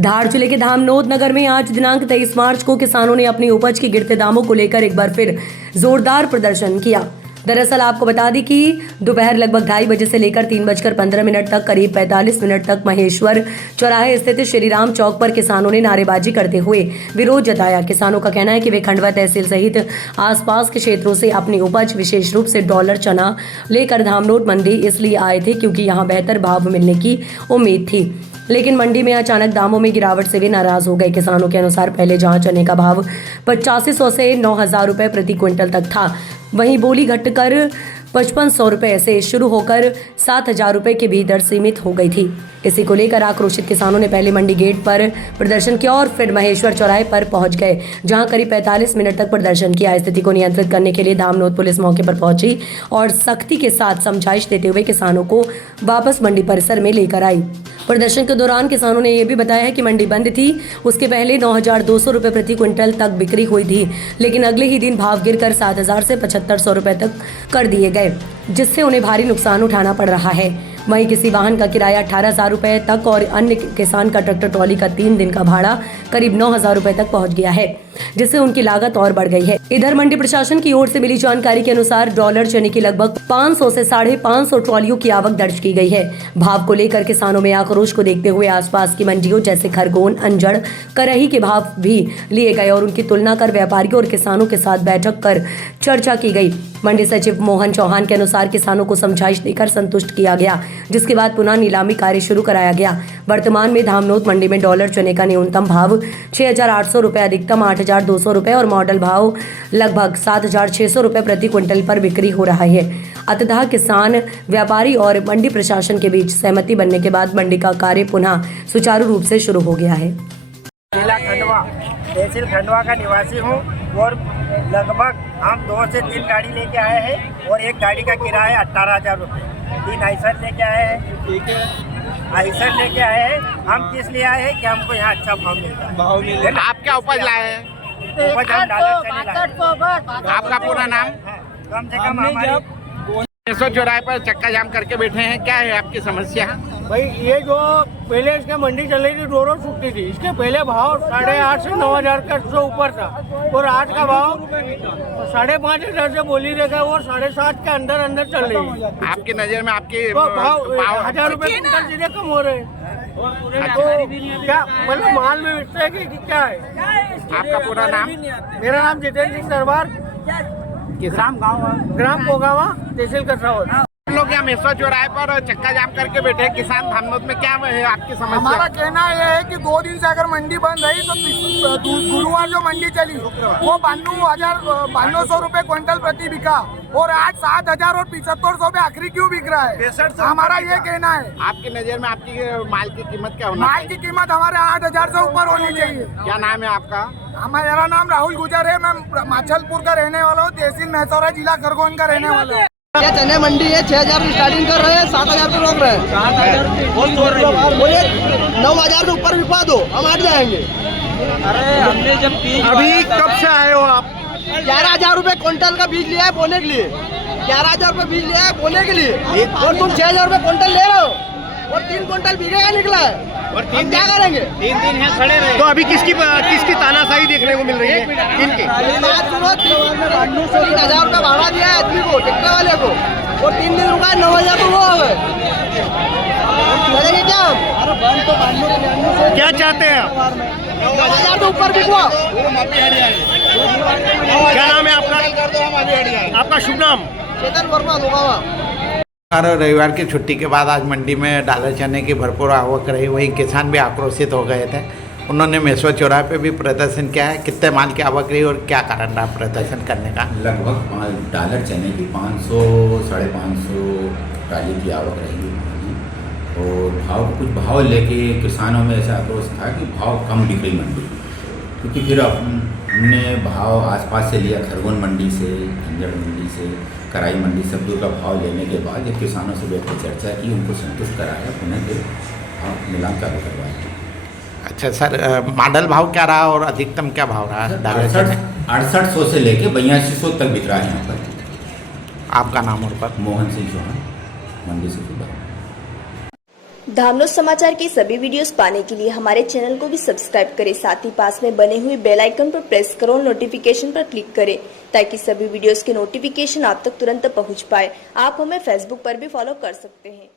धार जिले के धामनोद नगर में आज दिनांक 23 मार्च को किसानों ने अपनी उपज के गिरते दामों को लेकर एक बार फिर जोरदार प्रदर्शन किया। दरअसल आपको बता दें कि दोपहर लगभग 2:30 बजे से लेकर 3:15 तक करीब 45 मिनट तक महेश्वर चौराहे स्थित श्री राम चौक पर किसानों ने नारेबाजी करते हुए विरोध जताया। किसानों का कहना है कि वे खंडवा तहसील सहित आसपास के क्षेत्रों से अपनी उपज विशेष रूप से डॉलर चना लेकर धामनोद मंडी इसलिए आए थे क्योंकि यहाँ बेहतर भाव मिलने की उम्मीद थी, लेकिन मंडी में अचानक दामों में गिरावट से भी नाराज हो गए। किसानों के अनुसार पहले जहां चने का भाव 8500 से 9000 रुपए प्रति क्विंटल तक था, वहीं बोली घटकर 5500 रुपए से शुरू होकर 7000 रुपए के भीतर सीमित हो गई थी। इसी को लेकर आक्रोशित किसानों ने पहले मंडी गेट पर प्रदर्शन किया और फिर महेश्वर चौराहे पर पहुंच गए, जहां करीब 45 मिनट तक प्रदर्शन किया। स्थिति को नियंत्रित करने के लिए धामनोद पुलिस मौके पर पहुंची और सख्ती के साथ समझाइश देते हुए किसानों को वापस मंडी परिसर में लेकर आई। प्रदर्शन के दौरान किसानों ने यह भी बताया है कि मंडी बंद थी, उसके पहले 9200 रुपए प्रति क्विंटल तक बिक्री हुई थी, लेकिन अगले ही दिन भाव गिरकर 7000 से 7500 रुपए तक कर दिए गए, जिससे उन्हें भारी नुकसान उठाना पड़ रहा है। वहीं किसी वाहन का किराया 18,000 रुपए तक और अन्य किसान का ट्रैक्टर ट्रॉली का 3 दिन का भाड़ा करीब 9,000 रुपए तक पहुंच गया है, जिससे उनकी लागत और बढ़ गई है। इधर मंडी प्रशासन की ओर से मिली जानकारी के अनुसार डॉलर चने की लगभग 500 से 550 ट्रॉलियों की आवक दर्ज की गई है। भाव को लेकर किसानों में आक्रोश को देखते हुए आसपास की मंडियों जैसे खरगोन, अंजड़, करही के भाव भी लिए गए और उनकी तुलना कर व्यापारियों और किसानों के साथ बैठक कर चर्चा की गई। मंडी सचिव मोहन चौहान के अनुसार किसानों को समझाइश देकर संतुष्ट किया गया, जिसके बाद पुनः नीलामी कार्य शुरू कराया गया। वर्तमान में धामनोद मंडी में डॉलर चने का न्यूनतम भाव 6,800 रुपए, अधिकतम 8,200 रुपए और मॉडल भाव लगभग 7,600 रुपए प्रति क्विंटल पर बिक्री हो रहा है। अतः किसान, व्यापारी और मंडी प्रशासन के बीच सहमति बनने के बाद मंडी का कार्य पुनः सुचारू रूप से शुरू हो गया है। जिला खंडवा, तहसील खंडवा का निवासी हूँ और लगभग हम 2 से 3 गाड़ी लेके आए हैं और एक गाड़ी का किराया 18,000 रुपये। 3 आइसर लेके आए हैं, ठीक है, आइसर लेके आए हैं। हम किस लिए आए हैं कि हमको यहाँ अच्छा भाव मिलता है। आप क्या उपज लाए हैं? उपज हम डॉलर चने लाए। आपका पूरा नाम? कम से कम हमारे महेश्वर चौराहे पर चक्का जाम करके बैठे हैं, क्या है आपकी समस्या? भाई ये जो पहले इसका मंडी चल रही थी, डोरो छूटती थी, इसके पहले भाव 8,500 से 9,000 का से ऊपर था और आज का भाव 5,500 से बोली देगा और 7,500 के अंदर अंदर चल रही है। आपकी नज़र में आपके तो भाव 1,000 रुपए कुंटल सीधे कम हो रहे हैं। तो क्या मतलब माल में बिकता है कि क्या है? आपका पूरा नाम? मेरा नाम जितेंद्र सिंह दरबार, किसान ग्राम पोगावा, तहसील कसरावल। हम लोग यहाँ महेश्वर चौराहे पर चक्का जाम करके बैठे हैं, किसान धामनोद में, क्या है आपकी समस्या? हमारा कहना यह है कि 2 दिन से अगर मंडी बंद रही तो गुरुवार जो मंडी चली वो 92,000 रुपए क्विंटल प्रति बिका और आज 7,000 और 7,500 पे आखिरी क्यों बिक रहा है? हमारा ये कहना है। आपकी नज़र में आपकी माल की कीमत क्या होना माल की कीमत हमारे 8,000 से ऊपर होनी चाहिए। क्या नाम है आपका? मेरा नाम राहुल गुजर है, मैं माचलपुर का रहने वाला हूँ, तहसील महसौरा, जिला खरगोन का रहने वाला हूँ। ये चने मंडी है, 6,000 की स्टार्टिंग कर रहे हैं, 7,000 पे रोक रहे हैं। बोलिए 9,000 से ऊपर बिकवा दो, हम हट जाएंगे। अरे हमने जब अभी कब से आए हो आप? 11,000 रुपए क्विंटल का बीज लिया है बोने के लिए, 11,000 रुपए बीज लिया है बोने के लिए और तुम 6,000 रुपए क्विंटल ले रहे हो और 3 क्विंटल बीघे निकला है और 3 क्या करेंगे? 3 दिन यहाँ खड़े रहे। तो अभी किसकी तानाशाही देखने को मिल रही है? इनकी 3,000 रुपए भाड़ा दिया है आदमी को, ट्रैक्टर वाले को, और 3 दिन रुका है, 9,000 तो वो हो गए। करेंगे क्या हम? क्या चाहते हैं आप? 9,000 तो ऊपर बिकवा। क्या नाम है आपका? आपका शुभ नाम? चेतन वर्मा दोगावा। रविवार की छुट्टी के बाद आज मंडी में डॉलर चने की भरपूर आवक रही, वहीं किसान भी आक्रोशित हो गए थे। उन्होंने महेश्वर चौराहे पे भी प्रदर्शन किया है। कितने माल की आवक रही और क्या कारण रहा प्रदर्शन करने का? लगभग डॉलर चने की 500 550 ट्राली की आवक रही है और कुछ भाव लेके किसानों में ऐसा आक्रोश था कि भाव कम बिक रही मंडी, क्योंकि फिर हमने भाव आसपास से लिया, खरगोन मंडी से, झंझड़ मंडी से, कराई मंडी, सब दूर का भाव लेने के बाद जब किसानों से बैठ कर चर्चा की, उनको संतुष्ट कराया, पुनः फिर नीलाम चालू करवाया। अच्छा सर, मॉडल भाव क्या रहा और अधिकतम क्या भाव रहा? 6800 से लेके 8200 तक बिक रहा है यहाँ पर। आपका नाम और पद? मोहन सिंह चौहान, मंडी से सुबह। धामनोद समाचार के सभी वीडियोस पाने के लिए हमारे चैनल को भी सब्सक्राइब करें, साथ ही पास में बने हुए बेल आइकन पर प्रेस करो और नोटिफिकेशन पर क्लिक करें ताकि सभी वीडियोस के नोटिफिकेशन आप तक तुरंत पहुंच पाए। आप हमें फेसबुक पर भी फॉलो कर सकते हैं।